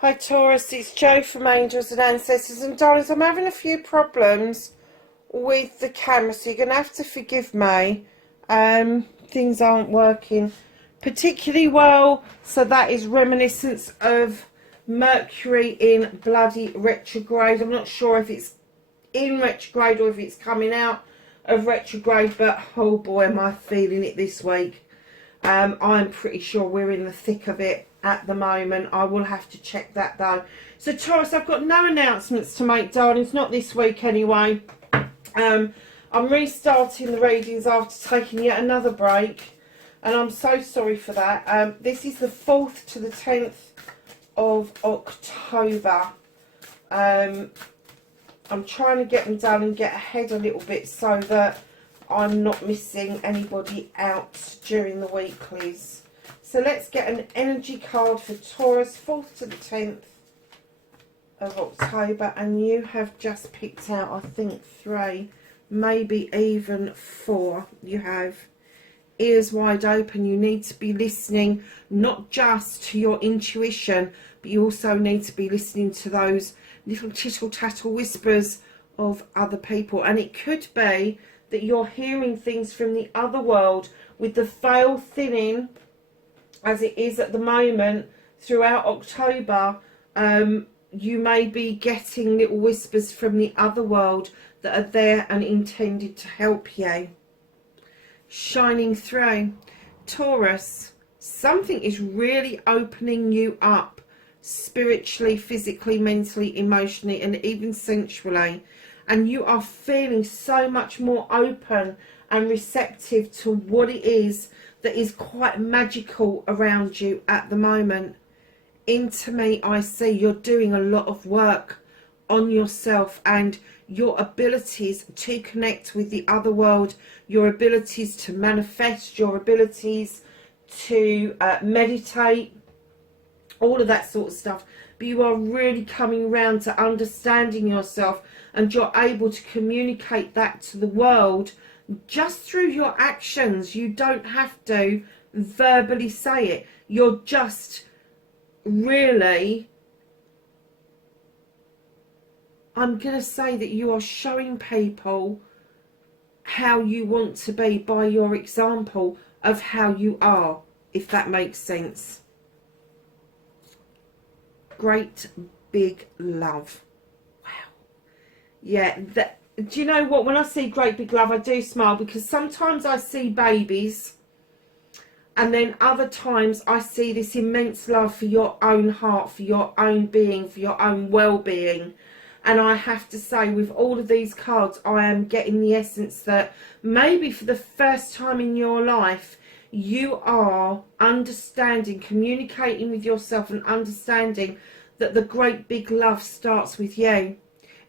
Hi Taurus, it's Jo from Angels and Ancestors, and darlings, I'm having a few problems with the camera, so you're going to have to forgive me. Things aren't working particularly well, so that is reminiscence of Mercury in bloody retrograde. I'm not sure if it's in retrograde or if it's coming out of retrograde, but oh boy am I feeling it this week. I'm pretty sure we're in the thick of it at the moment. I will have to check that though. So Taurus, I've got no announcements to make, darlings, not this week anyway. I'm restarting the readings after taking yet another break, and I'm so sorry for that. This is the 4th to the 10th of October. I'm trying to get them done and get ahead a little bit so that I'm not missing anybody out during the weeklies. So let's get an energy card for Taurus, 4th to the 10th of October. And you have just picked out, I think, 3, maybe even 4. You have ears wide open. You need to be listening not just to your intuition, but you also need to be listening to those little tittle-tattle whispers of other people. And it could be that you're hearing things from the other world. With the veil thinning as it is at the moment throughout October, you may be getting little whispers from the other world that are there and intended to help you. Shining through. Taurus, something is really opening you up spiritually, physically, mentally, emotionally, and even sensually. And you are feeling so much more open and receptive to what it is that is quite magical around you at the moment. Into me, I see you're doing a lot of work on yourself and your abilities to connect with the other world, your abilities to manifest, your abilities to meditate, all of that sort of stuff. But you are really coming around to understanding yourself, and you're able to communicate that to the world just through your actions. You don't have to verbally say it. You're just really, I'm going to say that you are showing people how you want to be by your example of how you are, if that makes sense. Great big love. Wow. Yeah, do you know what? When I see great big love, I do smile, because sometimes I see babies, and then other times I see this immense love for your own heart, for your own being, for your own well-being. And I have to say, with all of these cards, I am getting the essence that maybe for the first time in your life, you are understanding, communicating with yourself and understanding that the great big love starts with you.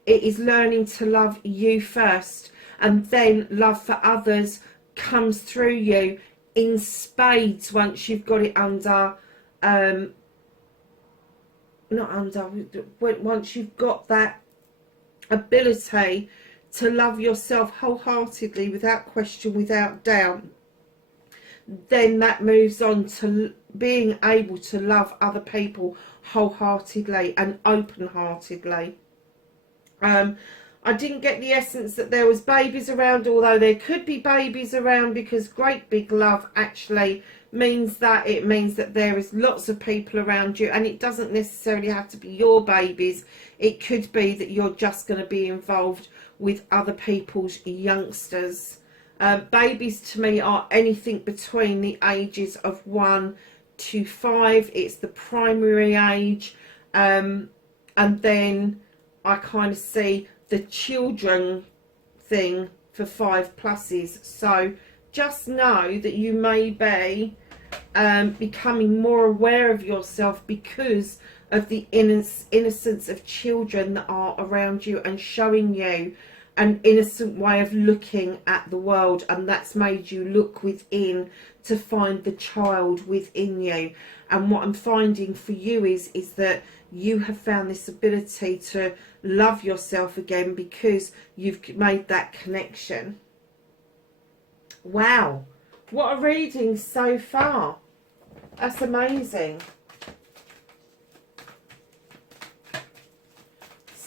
It is learning to love you first, and then love for others comes through you in spades once you've got it under, once you've got that ability to love yourself wholeheartedly, without question, without doubt. Then that moves on to being able to love other people wholeheartedly and open-heartedly. I didn't get the essence that there was babies around, although there could be babies around, because great big love actually means that it means that there is lots of people around you, and it doesn't necessarily have to be your babies. It could be that you're just going to be involved with other people's youngsters. Babies to me are anything between the ages of 1 to 5. It's the primary age, and then I kind of see the children thing for 5+. So just know that you may be becoming more aware of yourself because of the innocence of children that are around you, and showing you an innocent way of looking at the world, and that's made you look within to find the child within you. And what I'm finding for you is that you have found this ability to love yourself again because you've made that connection. Wow, what a reading so far. That's amazing.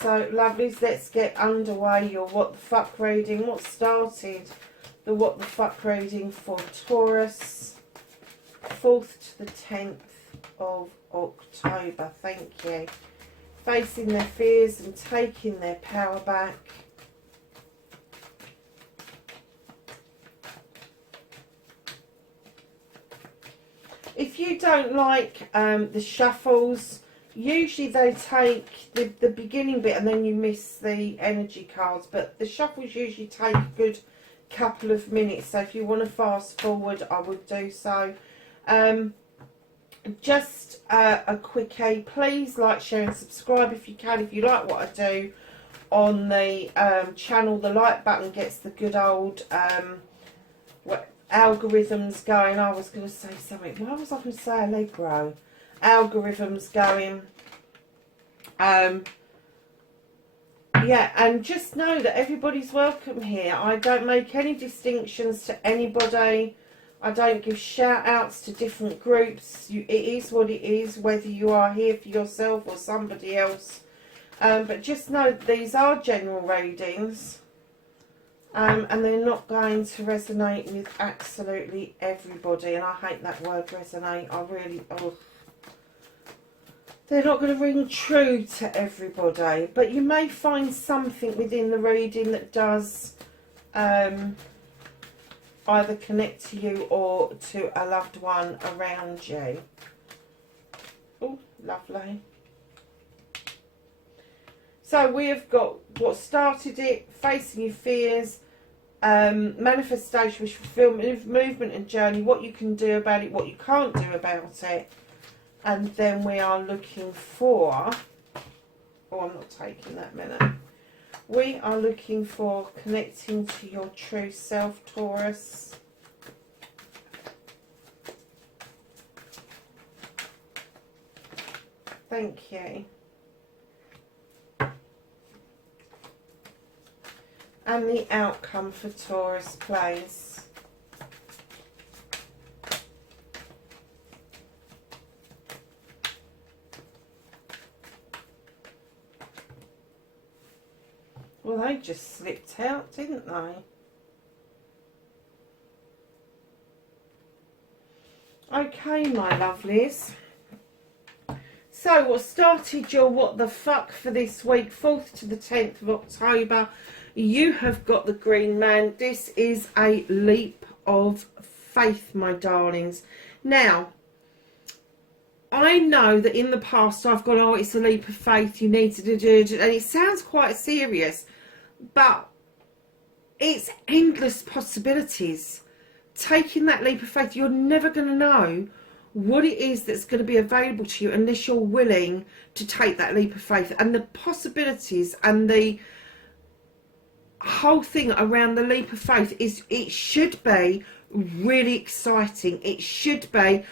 So, lovelies, let's get underway your What the Fuck reading. What started the What the Fuck reading for Taurus? 4th to the 10th of October. Thank you. Facing their fears and taking their power back. If you don't like the shuffles, usually they take the beginning bit and then you miss the energy cards, but the shuffles usually take a good couple of minutes, so if you want to fast forward, I would do so. Just a quickie, please like, share and subscribe if you can. If you like what I do on the channel, the like button gets the good old algorithms going. I was going to say something, why was I going to say Allegro? Algorithms going. Yeah, and just know that everybody's welcome here. I don't make any distinctions to anybody. I don't give shout outs to different groups. It is what it is, whether you are here for yourself or somebody else. But just know that these are general readings. And they're not going to resonate with absolutely everybody. And I hate that word, resonate. I really, oh. They're not going to ring true to everybody. But you may find something within the reading that does either connect to you or to a loved one around you. Oh, lovely. So we have got what started it, facing your fears, manifestation, wish fulfillment, movement and journey, what you can do about it, what you can't do about it. And then we are looking for, oh, I'm not taking that minute. We are looking for connecting to your true self, Taurus. Thank you. And the outcome for Taurus, please. Well, they just slipped out, didn't they? Okay, my lovelies. So, what started your What the Fuck for this week, 4th to the 10th of October, you have got the Green Man. This is a leap of faith, my darlings. Now, I know that in the past I've gone, oh, it's a leap of faith, you need to do it, and it sounds quite serious, but it's endless possibilities. Taking that leap of faith, you're never going to know what it is that's going to be available to you unless you're willing to take that leap of faith. And the possibilities and the whole thing around the leap of faith is, it should be really exciting. It should be,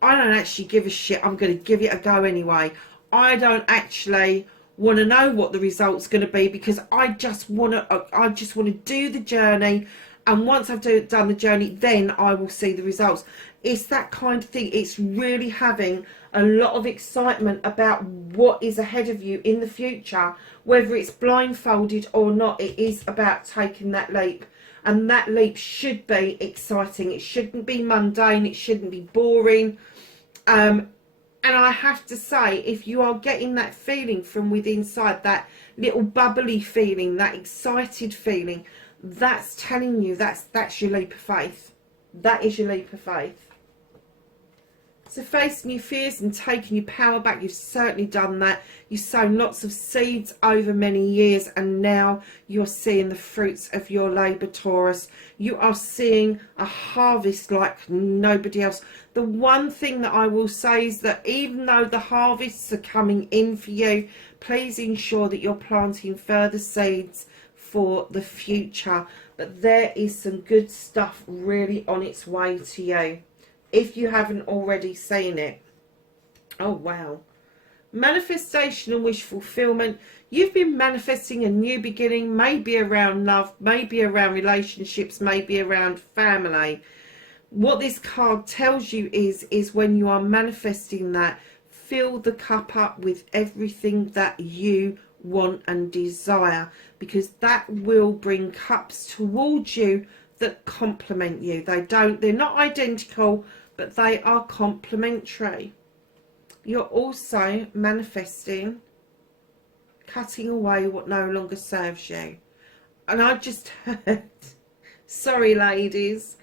I don't actually give a shit, I'm going to give it a go anyway. I don't actually want to know what the result's going to be, because I just want to do the journey, and once I've done the journey, then I will see the results. It's that kind of thing. It's really having a lot of excitement about what is ahead of you in the future, whether it's blindfolded or not. It is about taking that leap, and that leap should be exciting. It shouldn't be mundane, it shouldn't be boring. And I have to say, if you are getting that feeling from within inside, that little bubbly feeling, that excited feeling, that's telling you that's your leap of faith. That is your leap of faith. So facing your fears and taking your power back, you've certainly done that. You've sown lots of seeds over many years, and now you're seeing the fruits of your labour, Taurus. You are seeing a harvest like nobody else. The one thing that I will say is that even though the harvests are coming in for you, please ensure that you're planting further seeds for the future. But there is some good stuff really on its way to you, if you haven't already seen it. Oh, wow. Manifestation and wish fulfillment. You've been manifesting a new beginning, maybe around love, maybe around relationships, maybe around family. What this card tells you is when you are manifesting that, fill the cup up with everything that you want and desire, because that will bring cups towards you that complement you. They're not identical, but they are complementary. You're also manifesting cutting away what no longer serves you. And I just heard, sorry ladies,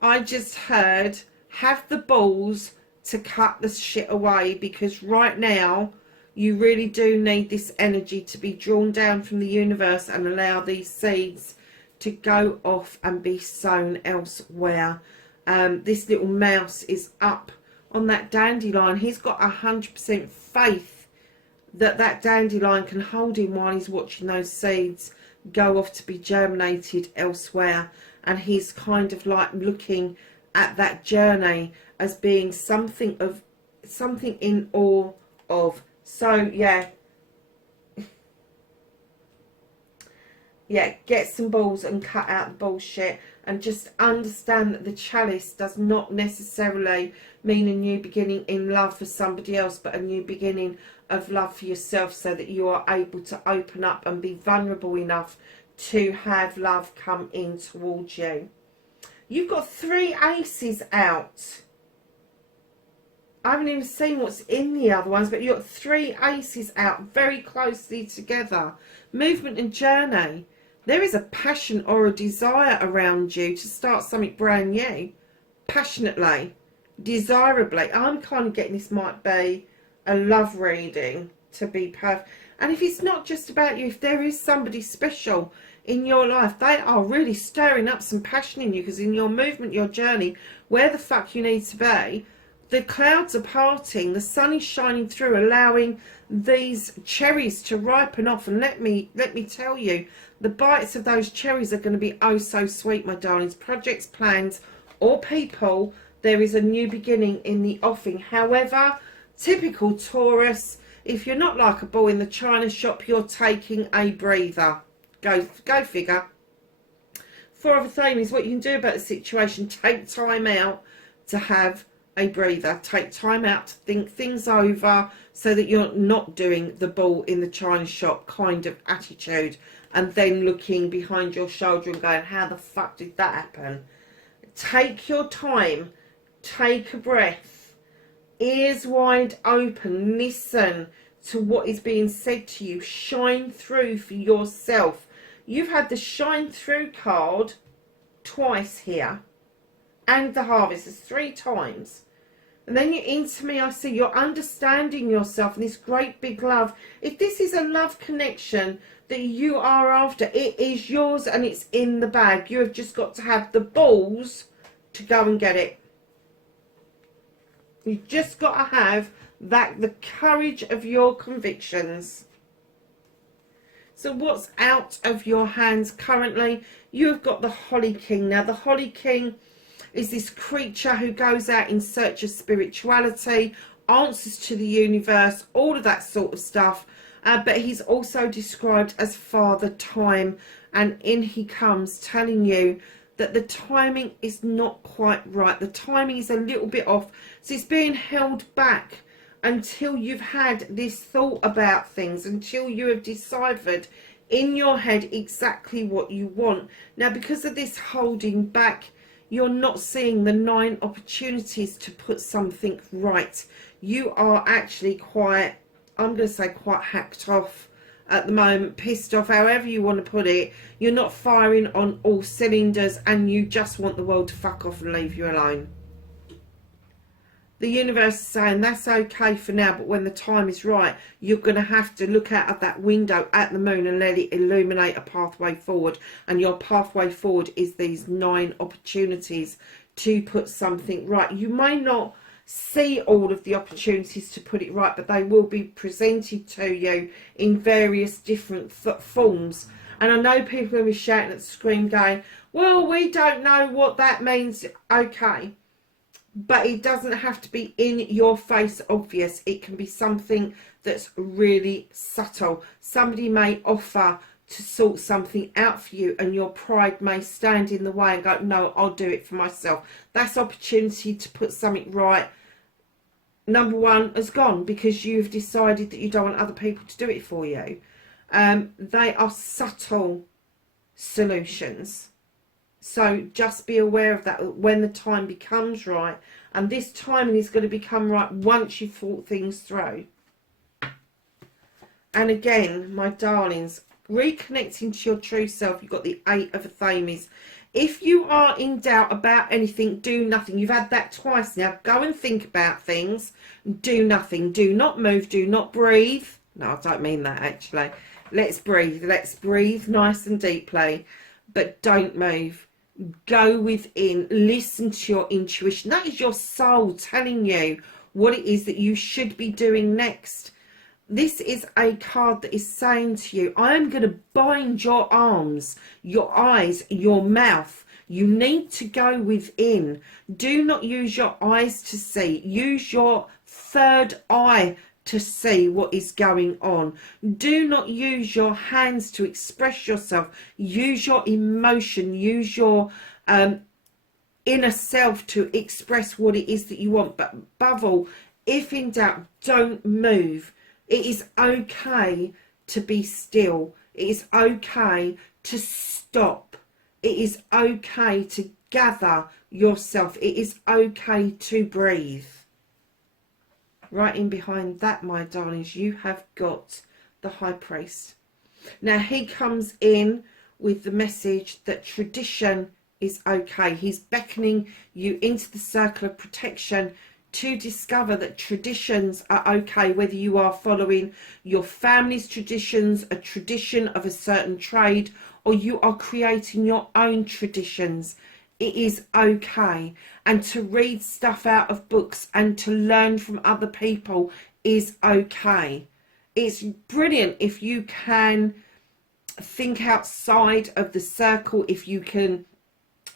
I just heard, have the balls to cut the shit away, because right now you really do need this energy to be drawn down from the universe and allow these seeds to go off and be sown elsewhere. This little mouse is up on that dandelion. He's got 100% faith that that dandelion can hold him while he's watching those seeds go off to be germinated elsewhere. And he's kind of like looking at that journey as being something in awe of. So yeah, get some balls and cut out the bullshit, and just understand that the chalice does not necessarily mean a new beginning in love for somebody else, but a new beginning of love for yourself, so that you are able to open up and be vulnerable enough to have love come in towards you. You've got 3 aces out. I haven't even seen what's in the other ones, but you've got 3 aces out very closely together. Movement and journey. There is a passion or a desire around you to start something brand new. Passionately, desirably. I'm kind of getting this might be a love reading, to be perfect. And if it's not just about you, if there is somebody special in your life, they are really stirring up some passion in you, because in your movement, your journey, where the fuck you need to be, the clouds are parting, the sun is shining through, allowing these cherries to ripen off. And let me tell you, the bites of those cherries are going to be oh so sweet, my darlings. Projects, plans, or people, there is a new beginning in the offing. However, typical Taurus, if you're not like a bull in the china shop, you're taking a breather. Go figure. 4 of a theme is what you can do about the situation. Take time out to have a breather. Take time out to think things over, so that you're not doing the bull in the china shop kind of attitude, and then looking behind your shoulder and going, how the fuck did that happen? Take your time. Take a breath. Ears wide open. Listen to what is being said to you. Shine through for yourself. You've had the shine through card twice here, and the harvest is 3 times. And then you're into me, I see you're understanding yourself and this great big love. If this is a love connection that you are after, it is yours and it's in the bag. You have just got to have the balls to go and get it. You've just got to have the courage of your convictions. So what's out of your hands currently? You've got the Holly King. Now the Holly King is this creature who goes out in search of spirituality, answers to the universe, all of that sort of stuff. But he's also described as Father Time. And in he comes telling you that the timing is not quite right. The timing is a little bit off. So it's being held back until you've had this thought about things, until you have deciphered in your head exactly what you want. Now, because of this holding back, you're not seeing the 9 opportunities to put something right. You are actually quite, I'm going to say quite hacked off at the moment, pissed off, however you want to put it. You're not firing on all cylinders and you just want the world to fuck off and leave you alone. The universe is saying that's okay for now, but when the time is right, you're going to have to look out of that window at the moon and let it illuminate a pathway forward. And your pathway forward is these 9 opportunities to put something right. You may not see all of the opportunities to put it right, but they will be presented to you in various different forms. And I know people are going to be shouting at the screen going, well, we don't know what that means. Okay. But it doesn't have to be in your face obvious. It can be something that's really subtle. Somebody may offer to sort something out for you and your pride may stand in the way and go, no, I'll do it for myself. That's opportunity to put something right. Number 1 has gone because you've decided that you don't want other people to do it for you. They are subtle solutions. So just be aware of that when the time becomes right. And this timing is going to become right once you've thought things through. And again, my darlings, reconnecting to your true self, you've got the 8 of Athames. If you are in doubt about anything, do nothing. You've had that twice now. Go and think about things. Do nothing. Do not move. Do not breathe. No, I don't mean that, actually. Let's breathe. Let's breathe nice and deeply. But don't move. Go within. Listen to your intuition. That is your soul telling you what it is that you should be doing next. This is a card that is saying to you, I am going to bind your arms, your eyes, your mouth. You need to go within. Do not use your eyes to see. Use your third eye to see what is going on. Do not use your hands to express yourself. Use your emotion. Use your inner self to express what it is that you want. But above all, if in doubt, don't move. It is okay to be still. It is okay to stop. It is okay to gather yourself. It is okay to breathe. Right in behind that, my darlings, you have got the High Priest. Now, he comes in with the message that tradition is okay. He's beckoning you into the circle of protection to discover that traditions are okay, whether you are following your family's traditions, a tradition of a certain trade, or you are creating your own traditions. It is okay. And to read stuff out of books and to learn from other people is okay. It's brilliant if you can think outside of the circle, if you can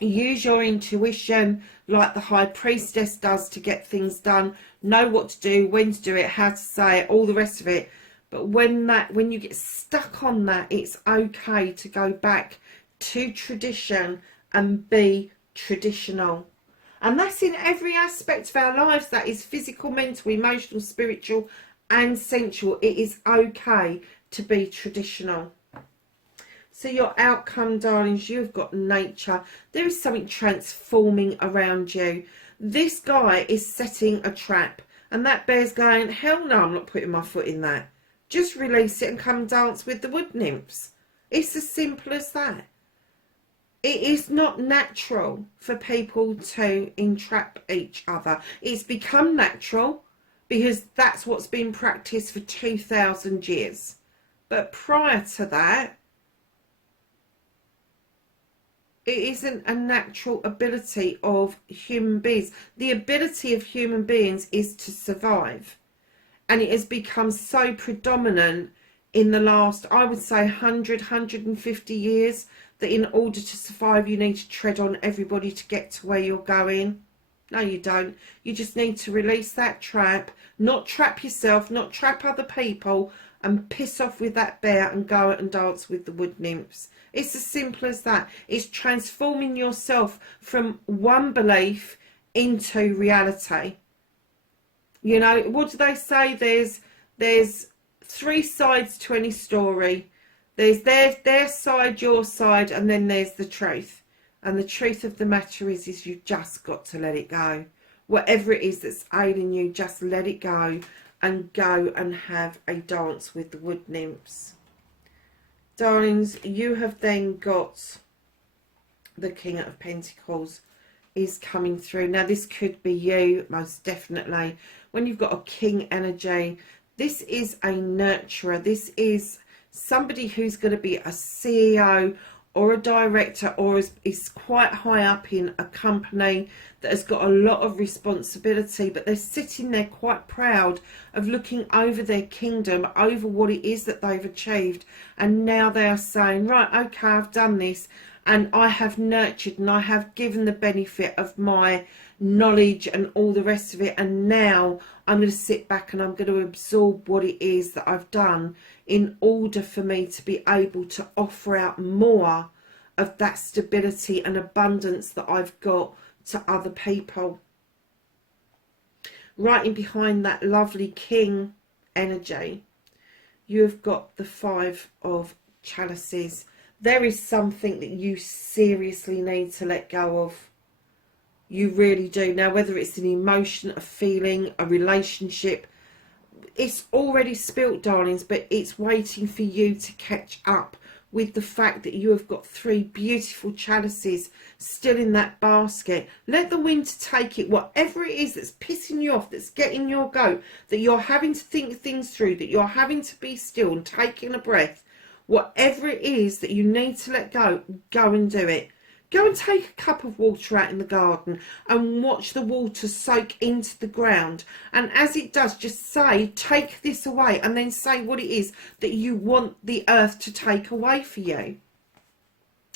use your intuition like the High Priestess does to get things done, know what to do, when to do it, how to say it, all the rest of it. But when you get stuck on that, it's okay to go back to tradition and be traditional. And that's in every aspect of our lives. That is physical, mental, emotional, spiritual and sensual. It is okay to be traditional. So your outcome, darlings, you've got nature. There is something transforming around you. This guy is setting a trap. And that bear's going, hell no, I'm not putting my foot in that. Just release it and come dance with the wood nymphs. It's as simple as that. It is not natural for people to entrap each other. It's become natural because that's what's been practiced for 2,000 years. But prior to that, it isn't a natural ability of human beings. The ability of human beings is to survive. And it has become so predominant in the last, I would say, 100, 150 years, that in order to survive, you need to tread on everybody to get to where you're going. No, you don't. You just need to release that trap, not trap yourself, not trap other people, and piss off with that bear and go and dance with the wood nymphs. It's as simple as that. It's transforming yourself from one belief into reality. You know, what do they say? There's 3 sides to any story. There's their side, your side, and then there's the truth. And the truth of the matter is you've just got to let it go. Whatever it is that's ailing you, just let it go and go and have a dance with the wood nymphs. Darlings, you have then got the King of Pentacles is coming through. Now, this could be you, most definitely. When you've got a king energy, this is a nurturer. This is somebody who's going to be a CEO or a director, or is quite high up in a company that has got a lot of responsibility, but they're sitting there quite proud of looking over their kingdom, over what it is that they've achieved. And now they are saying, right, okay, I've done this, and I have nurtured, and I have given the benefit of my knowledge and all the rest of it, and now I'm going to sit back and I'm going to absorb what it is that I've done in order for me to be able to offer out more of that stability and abundance that I've got to other people. Right in behind that lovely king energy, you have got the Five of Chalices. There is something that you seriously need to let go of. You really do. Now, whether it's an emotion, a feeling, a relationship, it's already spilt, darlings, but it's waiting for you to catch up with the fact that you have got 3 beautiful chalices still in that basket. Let the wind take it. Whatever it is that's pissing you off, that's getting your goat, that you're having to think things through, that you're having to be still and taking a breath, whatever it is that you need to let go, go and do it. Go and take a cup of water out in the garden and watch the water soak into the ground. And as it does, just say, take this away, and then say what it is that you want the earth to take away for you.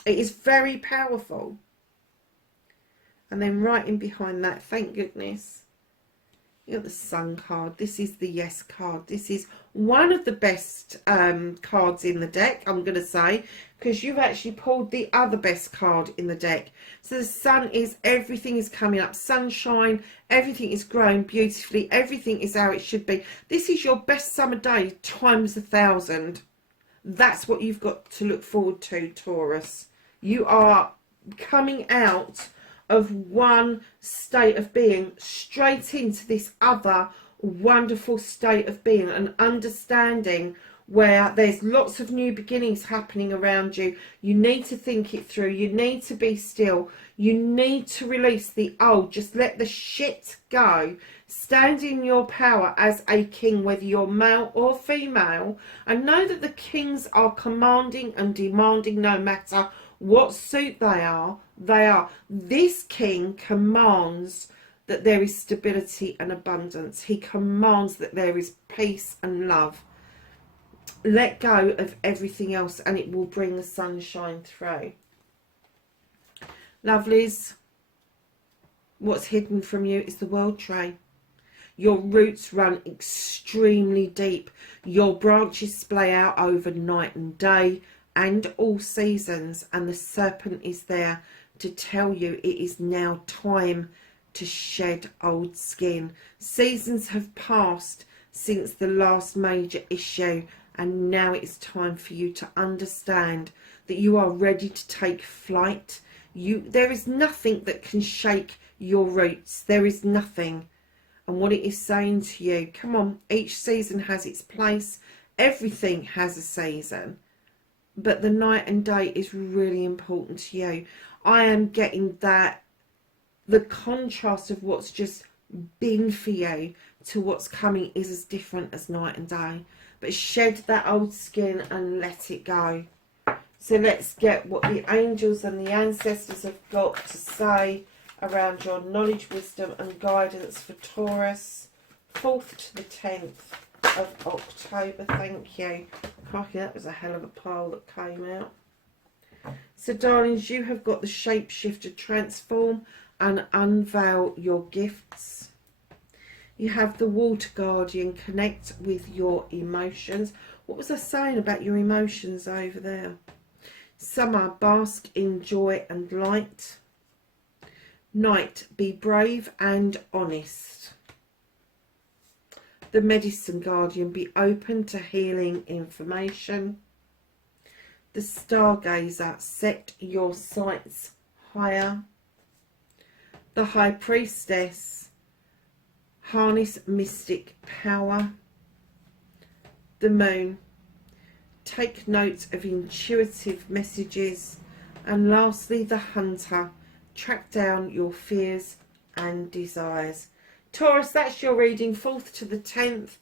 It is very powerful. And then right in behind that, thank goodness, you got the Sun card. This is the Yes card. This is one of the best cards in the deck, I'm going to say, because you've actually pulled the other best card in the deck. So the Sun is, everything is coming up, sunshine, everything is growing beautifully, everything is how it should be. This is your best summer day times 1,000. That's what you've got to look forward to, Taurus. You are coming out of one state of being straight into this other wonderful state of being, and understanding where there's lots of new beginnings happening around you. You need to think it through. You need to be still. You need to release the old. Just let the shit go. Stand in your power as a king, whether you're male or female, and know that the kings are commanding and demanding no matter what suit they are. This king commands that there is stability and abundance. He commands that there is peace and love. Let go of everything else and it will bring the sunshine through. Lovelies, what's hidden from you is the world tree. Your roots run extremely deep. Your branches splay out over night and day and all seasons, and the serpent is there to tell you it is now time to shed old skin. Seasons have passed since the last major issue, and now it is time for you to understand that you are ready to take flight. There is nothing that can shake your roots. There is nothing. And what it is saying to you, come on, each season has its place. Everything has a season. But the night and day is really important to you. I am getting that the contrast of what's just been for you to what's coming is as different as night and day. But shed that old skin and let it go. So let's get what the angels and the ancestors have got to say around your knowledge, wisdom and guidance for Taurus, 4th to the 10th of October. Thank you. Crikey, that was a hell of a pile that came out. So darlings, you have got the shapeshifter, transform and unveil your gifts. You have the water guardian, connect with your emotions. What was I saying about your emotions over there? Summer, bask in joy and light. Night, be brave and honest. The medicine guardian, be open to healing information. The stargazer, set your sights higher. The high priestess, harness mystic power. The moon, take note of intuitive messages. And lastly, the hunter, track down your fears and desires. Taurus, that's your reading, 4th to the 10th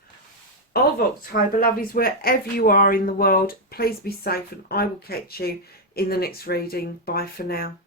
of October. Lovelies, wherever you are in the world, please be safe and I will catch you in the next reading. Bye for now.